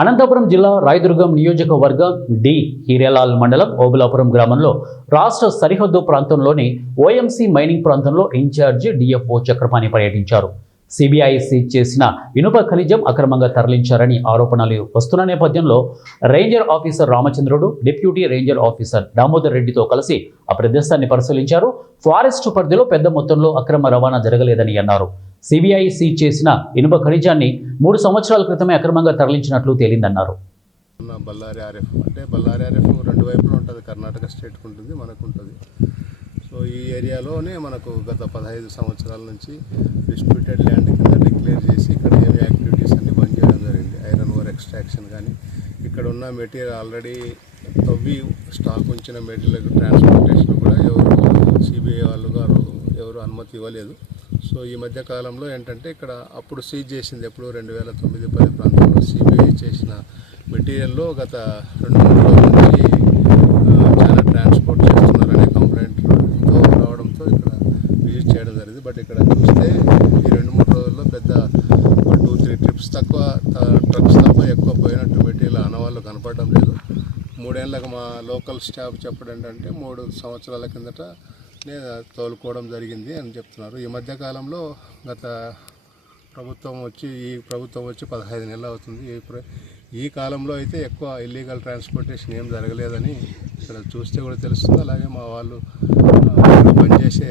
అనంతపురం జిల్లా రాయదుర్గం నియోజకవర్గం డి హీరేలాల్ మండలం ఓబులాపురం గ్రామంలో రాష్ట్ర సరిహద్దు ప్రాంతంలోని ఓఎంసీ మైనింగ్ ప్రాంతంలో ఇన్ఛార్జి డిఎఫ్ఓ చక్రపాణి పర్యటించారు. సిబిఐ సీజ్ చేసిన ఇనుప ఖనిజం అక్రమంగా తరలించారని ఆరోపణలు వస్తున్న నేపథ్యంలో రేంజర్ ఆఫీసర్ రామచంద్రుడు, డిప్యూటీ రేంజర్ ఆఫీసర్ దామోదర్ రెడ్డితో కలిసి ఆ ప్రదేశాన్ని పరిశీలించారు. ఫారెస్ట్ పరిధిలో పెద్ద మొత్తంలో అక్రమ రవాణా జరగలేదని అన్నారు. సిబిఐ సీజ్ చేసిన ఇనుప ఖనిజాన్ని 3 సంవత్సరాల క్రితమే అక్రమంగా తరలించినట్లు తేలిందన్నారు. బళ్ళారి ఆర్ఎఫ్ అంటే బళ్ళారి ఆర్ఎఫ్ 2 వైపులు ఉంటుంది. కర్ణాటక స్టేట్కి ఉంటుంది, మనకు ఉంటుంది. సో ఈ ఏరియాలోనే మనకు గత 15 సంవత్సరాల నుంచి డిస్ప్యూటెడ్ ల్యాండ్ కింద డిక్లేర్ చేసి ఇక్కడ ఏమి యాక్టివిటీస్ అన్ని బంద్ చేయడం జరిగింది. ఐరన్ ఓర్ ఎక్స్ట్రాక్షన్ కానీ ఇక్కడ ఉన్న మెటీరియల్ ఆల్రెడీ తవ్వి స్టాక్ ఉంచిన మెటీరియల్ ట్రాన్స్పోర్టేషన్ కూడా సిబిఐ వాళ్ళు గారు ఎవరు అనుమతి ఇవ్వలేదు. సో ఈ మధ్య కాలంలో ఏంటంటే ఇక్కడ అప్పుడు సీజ్ చేసింది ఎప్పుడు 2009-10 ప్రాంతంలో సిబిఐ చేసిన మెటీరియల్లో గత 2-3 రోజుల నుంచి చాలా ట్రాన్స్పోర్ట్ చేస్తున్నారనే కంప్లైంట్తో రావడంతో ఇక్కడ విజిట్ చేయడం జరిగింది. బట్ ఇక్కడ చూస్తే ఈ 2-3 రోజుల్లో పెద్ద 2-3 ట్రిప్స్ తక్కువ ట్రక్స్ తప్ప ఎక్కువ పోయినట్టు మెటీరియల్ ఆనవాళ్ళు కనపడడం లేదు. 3 ఏళ్ళకు మా లోకల్ స్టాఫ్ చెప్పడం ఏంటంటే 3 సంవత్సరాల కిందట తోలుకోవడం జరిగింది అని చెప్తున్నారు. ఈ మధ్యకాలంలో గత ప్రభుత్వం వచ్చి 15 నెలలు అవుతుంది. ఈ కాలంలో అయితే ఎక్కువ ఇల్లీగల్ ట్రాన్స్పోర్టేషన్ ఏం జరగలేదని ఇక్కడ చూస్తే కూడా తెలుస్తుంది. అలాగే మా వాళ్ళు పనిచేసే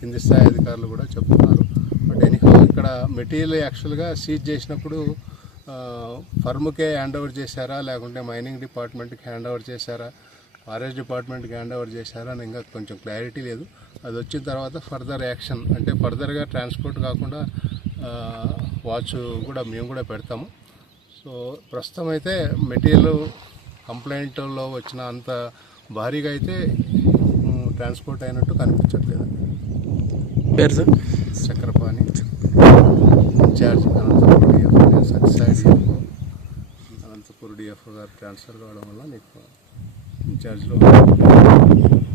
కింది స్థాయి అధికారులు కూడా చెప్తున్నారు. బట్ ఎనీహౌ ఇక్కడ మెటీరియల్ యాక్చువల్గా సీజ్ చేసినప్పుడు ఫర్మ్కే హ్యాండ్ ఓవర్ చేశారా, లేకుంటే మైనింగ్ డిపార్ట్మెంట్కి హ్యాండ్ ఓవర్ చేశారా, ఫారెస్ట్ డిపార్ట్మెంట్కి హ్యాండ్ ఓవర్ చేశారా అని ఇంకా కొంచెం క్లారిటీ లేదు. అది వచ్చిన తర్వాత ఫర్దర్ యాక్షన్ అంటే ఫర్దర్గా ట్రాన్స్పోర్ట్ కాకుండా వాచ్ కూడా మేము కూడా పెడతాము. సో ప్రస్తుతం అయితే మెటీరియల్ కంప్లైంట్లో వచ్చిన అంత భారీగా అయితే ట్రాన్స్పోర్ట్ అయినట్టు కనిపించట్లేదు. పేరు sir Chakrapani, incharge Anantapuram DFO, నేను సత్యసాయి డిఎఫ్ఓ, అనంతపురం డిఎఫ్ఓ గారు ట్రాన్స్ఫర్ కావడం వల్ల నీకు ఇన్ఛార్జ్లో